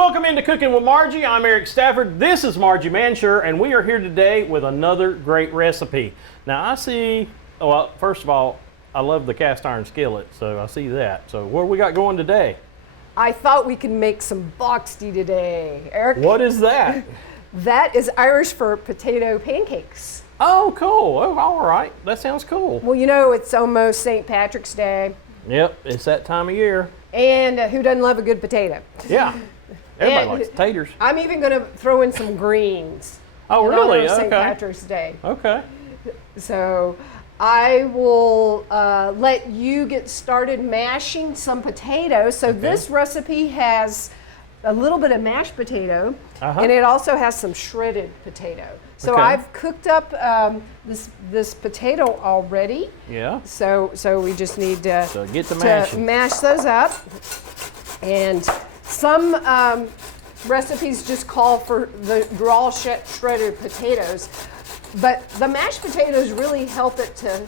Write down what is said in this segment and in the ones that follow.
Welcome into Cooking with Margie. I'm Eric Stafford. This is Margie Mansure, and we are here today with another great recipe. Now I see, well, first of all, I love the cast iron skillet, so I see that. So what do we got going today? I thought we could make some boxty today, Eric. What is that? That is Irish for potato pancakes. Oh, cool. Oh, all right. That sounds cool. Well, you know, it's almost St. Patrick's Day. Yep, it's that time of year. And who doesn't love a good potato? Yeah. Everybody And likes taters. I'm even going to throw in some greens. Oh, in really? honor of St. Okay. Patrick's Day. Okay. So I will let you get started mashing some potatoes. So this recipe has a little bit of mashed potato, and it also has some shredded potato. So I've cooked up this potato already. Yeah. So we just need to, get to mashing. mash those up. And some recipes just call for the raw shredded potatoes, but the mashed potatoes really help it to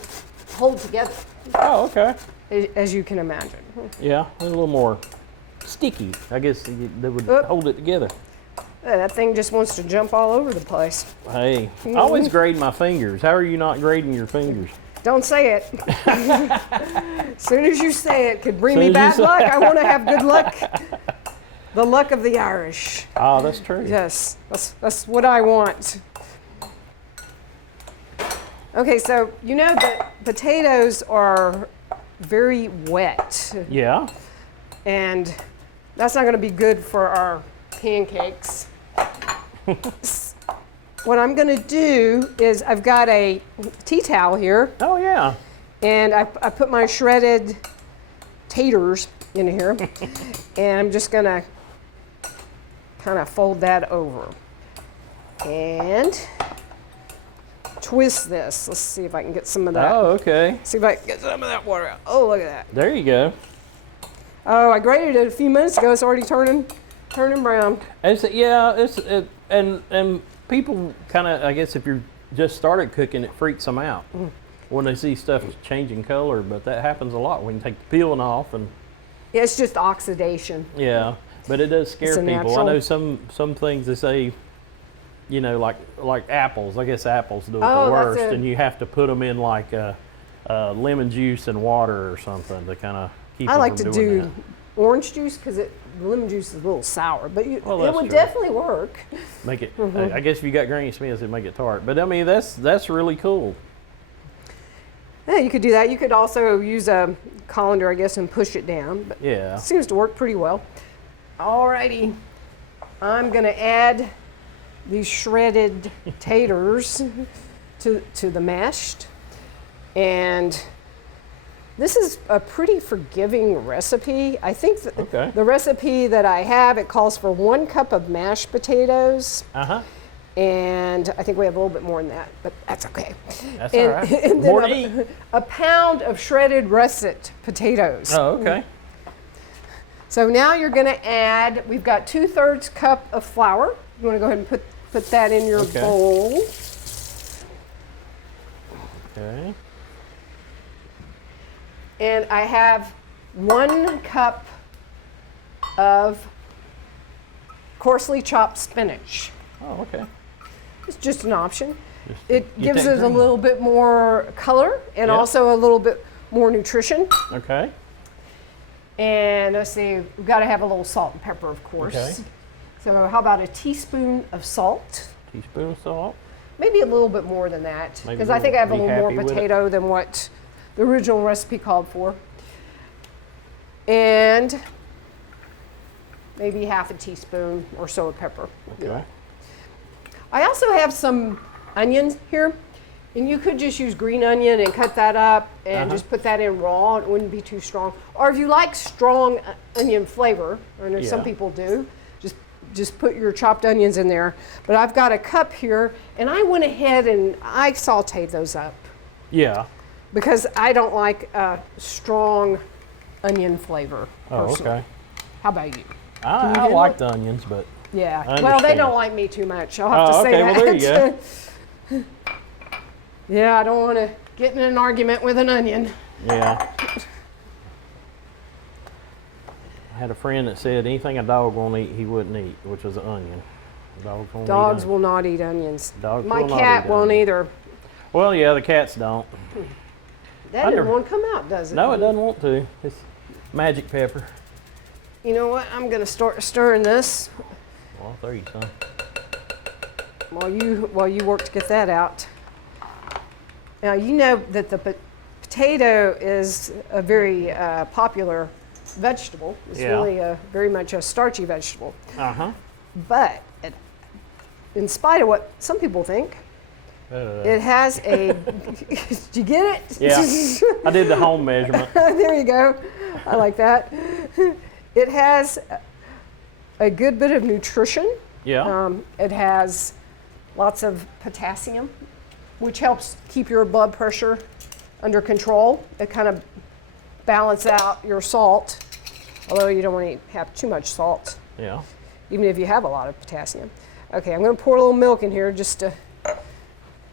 hold together. Oh, okay. As you can imagine. Yeah, a little more sticky. I guess they would hold it together. That thing just wants to jump all over the place. Hey, I always grade my fingers. How are you not grading your fingers? Don't say it. As soon as you say it, could bring me bad luck. I want to have good luck. The luck of the Irish. Oh, that's true. Yes, that's what I want. Okay, so you know that potatoes are very wet. Yeah. And that's not going to be good for our pancakes. What I'm going to do is I've got a tea towel here. Oh, yeah. And I put my shredded taters in here. And I'm just going to kind of fold that over. And twist this. Let's see if I can get some of that. Oh, okay. See if I can get some of that water out. Oh, look at that. There you go. Oh, I grated it a few minutes ago. It's already turning brown. And people kind of, I guess if you just started cooking, it freaks them out when they see stuff changing color, but that happens a lot when you take the peeling off. And Yeah, it's just oxidation. yeah, but it does scare people. natural. I know some things they say, you know, like apples. I guess apples do it Oh, the that's worst, it. and you have to put them in like lemon juice and water or something to kind of keep I them like from to doing do orange juice because lemon juice is a little sour, but it that's would true. definitely work. Make it. I guess if you got Granny Smiths, it make it tart. But I mean, that's really cool. Yeah, you could do that. You could also use a colander, I guess, and push it down. But Yeah. it seems to work pretty well. Alrighty, I'm gonna add these shredded taters to the mashed, and this is a pretty forgiving recipe. I think the recipe that I have, it calls for 1 cup of mashed potatoes. And I think we have a little bit more than that, but that's okay. That's all right. And More to then eat. a pound of shredded russet potatoes. Oh, okay. So now you're going to add, we've got 2/3 cup of flour. You want to go ahead and put that in your bowl. Okay. And I have 1 cup of coarsely chopped spinach. Oh, okay. It's just an option. Get It gives that it a green. little bit more color and also a little bit more nutrition. Okay. And let's see, we've got to have a little salt and pepper, of course. Okay. So how about a teaspoon of salt? Teaspoon of salt. Maybe a little bit more than that, Maybe because I think I have a be little more happy with it. potato than what the original recipe called for. And maybe half a teaspoon or so of pepper. Okay. I also have some onions here, and you could just use green onion and cut that up and just put that in raw. It wouldn't be too strong. Or if you like strong onion flavor, I know some people do, just put your chopped onions in there. But I've got a cup here, and I went ahead and I sauteed those up Yeah. because I don't like strong onion flavor Oh, personally. okay. How about you? I like the onions, but Yeah. I Well, they understand. don't like me too much. I'll have to Oh, say okay. that. Well, there you go. Yeah, I don't want to get in an argument with an onion. Yeah. I had a friend that said anything a dog won't eat, he wouldn't eat, which was an onion. Dogs won't eat Dogs onions. will not eat onions. Dogs My will not cat eat won't onions. either. Well, yeah, the cats don't. That I didn't never- want to come out, does it? No, it doesn't want to. It's magic pepper. You know what? I'm going to start stirring this Well, I'll throw you some. while you work to get that out. Now, you know that the potato is a very popular vegetable. It's Yeah. really very much a starchy vegetable. Uh-huh. But in spite of what some people think, it has a. Did you get it? Yeah. I did the home measurement. There you go. I like that. It has a good bit of nutrition. Yeah. It has lots of potassium, which helps keep your blood pressure under control. It kind of balances out your salt, although you don't want to have too much salt, Yeah. even if you have a lot of potassium. Okay, I'm going to pour a little milk in here just to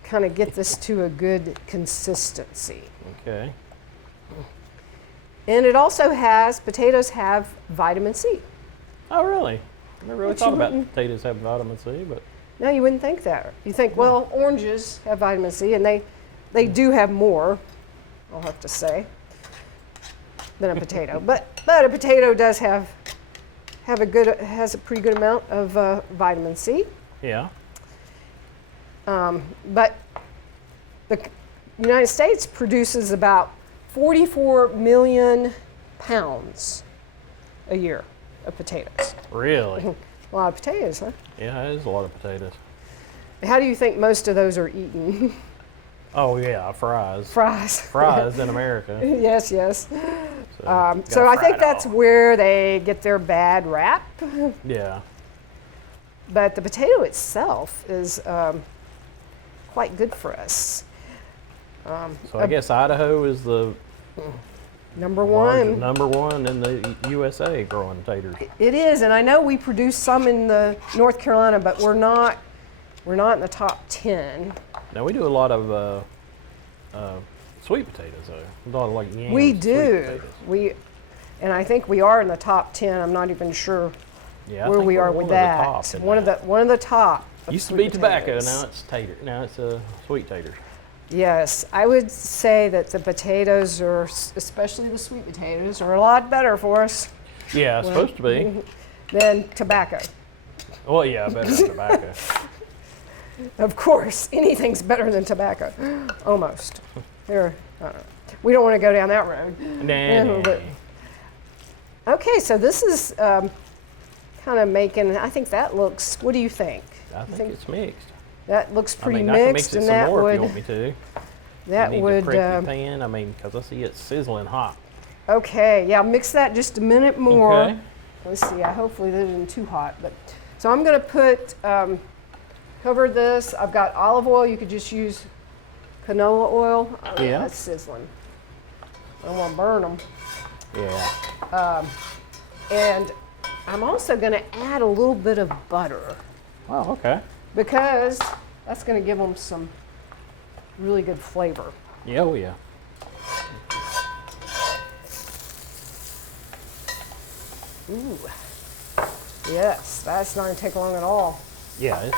kind of get this to a good consistency. Okay. And it also has, potatoes have vitamin C. Oh, really? I never really But thought you about wouldn't- potatoes having vitamin C, but No, you wouldn't think that. You think, well, oranges have vitamin C, and they do have more, I'll have to say, than a potato. But a potato does has a pretty good amount of vitamin C. yeah. But the United States produces about 44 million pounds a year of potatoes. Really? A lot of potatoes, huh? Yeah, it is a lot of potatoes. How do you think most of those are eaten? Oh, yeah, fries. Fries. Fries in America. Yes, yes. So, So gotta I fry think it that's all. where they get their bad rap. Yeah. But the potato itself is quite good for us. So I guess Idaho is the Number largest- one. number one in the USA growing taters. It is, and I know we produce some in the North Carolina, but we're not in the top 10. Now we do a lot of sweet potatoes though. A lot of like yams. We sweet do. potatoes. And I think we are in the top 10. I'm not even sure Yeah, I where think we we're are one with of the that. top in One of the top. of Used to sweet be tobacco, potatoes. now it's tater. Now it's sweet taters. Yes, I would say that the potatoes are, especially the sweet potatoes, are a lot better for us Yeah, it's supposed to be. than tobacco. Well, yeah, better than tobacco. Of course, anything's better than tobacco, almost. There, I don't know. We don't want to go down that road. Nah. but- Okay, so this is kind of making. I think that looks. What do you think? I think it's mixed. That looks pretty I mean, I can mixed, mix it and some that more if would you want me to. that you need would. to prep your pan. I mean, because I see it sizzling hot. Okay, yeah, mix that just a minute more. Okay. Let's see. Hopefully that isn't too hot. But so I'm going to put cover this. I've got olive oil. You could just use canola oil. Oh, Yeah. That's sizzling. I don't want to burn them. Yeah. And I'm also going to add a little bit of butter Oh, okay. because that's going to give them some really good flavor. Yeah, oh yeah. Ooh. Yes, that's not going to take long at all. Yeah. It's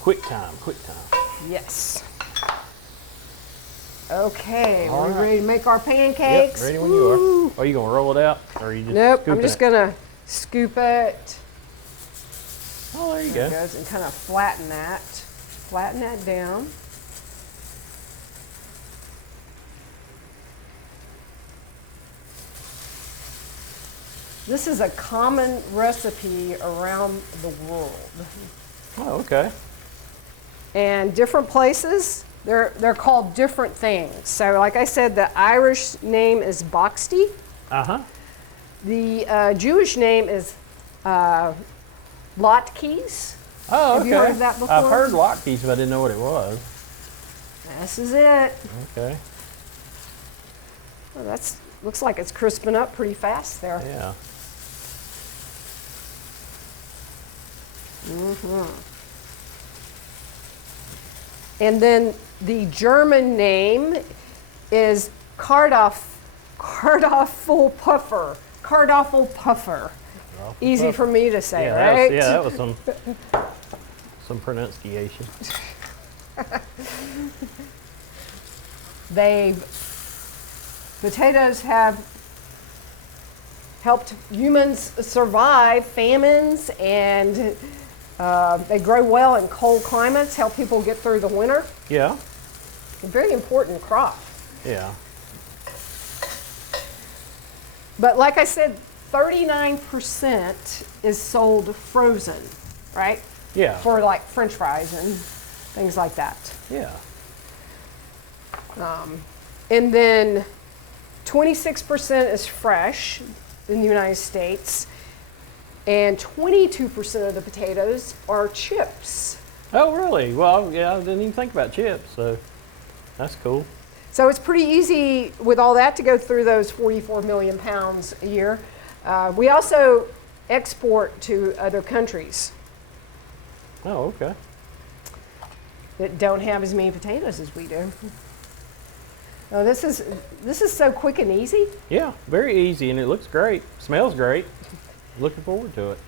quick time. Quick time. Yes. Okay, All we're right. ready to make our pancakes. Yep. Ready when you are. Are you gonna roll it out, or are you just? Nope, I'm scooping just it? gonna scoop it. Oh, there you There it go. goes, and kind of flatten that. Flatten that down. This is a common recipe around the world. Oh, okay. And different places, they're called different things. So like I said, the Irish name is boxty. Uh-huh. The Jewish name is latkes. Oh, okay. Have you heard of that I've before? heard latkes, but I didn't know what it was. This is it. Okay. Well, that's looks like it's crisping up pretty fast there. Yeah. And then the German name is Kartoffelpuffer. Kartoffel puffer. Easy for me to say, Yeah, right? that was some pronunciation. Potatoes have helped humans survive famines, and they grow well in cold climates, help people get through the winter. Yeah. A very important crop. Yeah. But like I said, 39% is sold frozen, right? Yeah. For like French fries and things like that. Yeah. And then 26% is fresh in the United States, and 22% of the potatoes are chips. Oh, really? Well, yeah, I didn't even think about chips, so that's cool. So it's pretty easy with all that to go through those 44 million pounds a year. We also export to other countries Oh, okay. that don't have as many potatoes as we do. Oh, this is so quick and easy. Yeah, very easy, and it looks great. Smells great. Looking forward to it.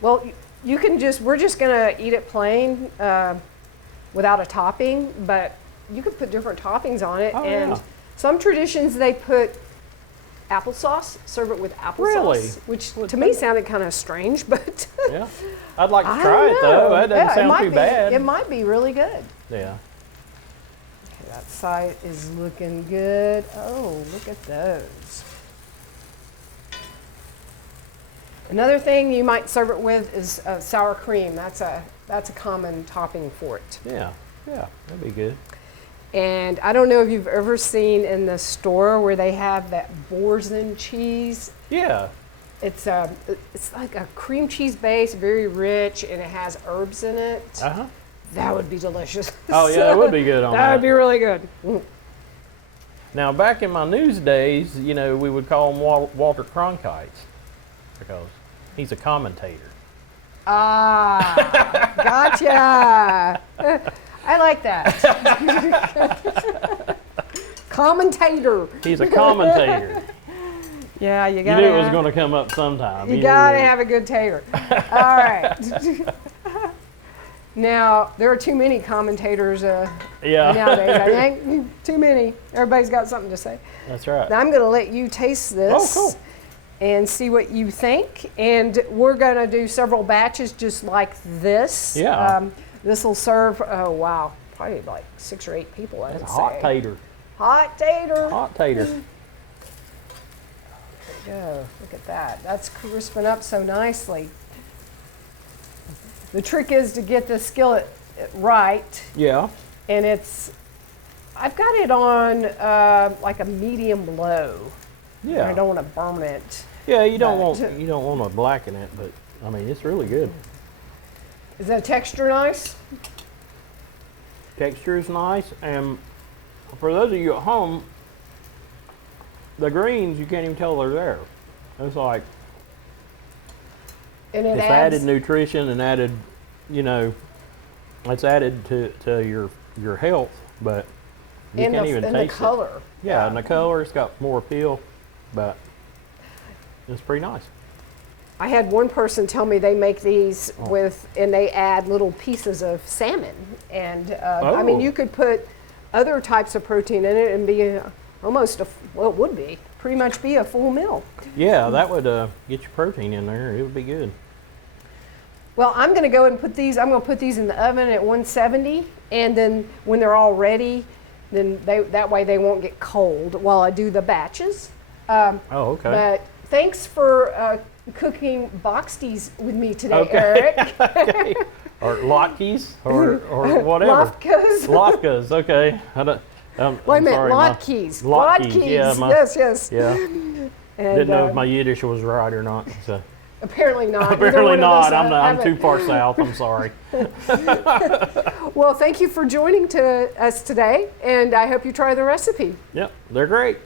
Well, you can we're just gonna eat it plain without a topping, but you could put different toppings on it. Oh, and yeah. some traditions they put applesauce, serve it with applesauce, Really? which to me sounded kind of strange, but Yeah. I'd like to I try it, don't though. know. That doesn't Yeah, it sound might too be- bad. It might be really good. Yeah. Okay, that side is looking good. Oh, look at those. Another thing you might serve it with is sour cream. That's a common topping for it. Yeah. Yeah, that'd be good. And I don't know if you've ever seen in the store where they have that Boursin cheese. Yeah. It's like a cream cheese base, very rich, and it has herbs in it. Uh-huh. That would be delicious. Oh, yeah, that would be good on that. That would be really good. Now, back in my news days, we would call him Walter Cronkites because he's a commentator. Ah, gotcha. I like that. Commentator. He's a commentator. Yeah, you You gotta. knew it was going to come up sometime. You gotta have a good tater. All right. Now there are too many commentators Yeah. nowadays. I think too many. Everybody's got something to say. That's right. Now I'm gonna let you taste this. Oh, cool. And see what you think. And we're gonna do several batches just like this. Yeah. This will serve. Oh wow, probably like 6 or 8 people. I would That's a say. hot tater. Hot tater. Hot tater. There you go. Look at that. That's crisping up so nicely. The trick is to get the skillet right, Yeah. and I've got it on like a medium low. Yeah. I don't want to burn it. Yeah, you don't But- want to blacken it, but I mean it's really good. Is the texture nice? Texture is nice, and for those of you at home, the greens you can't even tell they're there. It's like And it it's adds, added nutrition and added, it's added to your health, but you and can't the, even and the taste it. color. Yeah, and the color, it's got more appeal, but it's pretty nice. I had one person tell me they make these Oh. and they add little pieces of salmon. And I mean, Oh. you could put other types of protein in it and be almost, it would be, pretty much be a full meal. Yeah, that would get your protein in there. It would be good. Well, I'm going to go and put these in the oven at 170. And then when they're all ready, then that way they won't get cold while I do the batches. Oh, okay. But thanks for cooking boxties with me today, Okay. Eric. Okay. Or latkes, or whatever. Latkes. Latkes, okay. Wait a I'm minute, sorry, latkes. Latkes, yeah, Yes. Yeah, And, didn't know if my Yiddish was right or not. So. apparently not. Either Apparently one of us not. I'm haven't. too far south. I'm sorry. Well, thank you for joining us today, and I hope you try the recipe. Yep, they're great.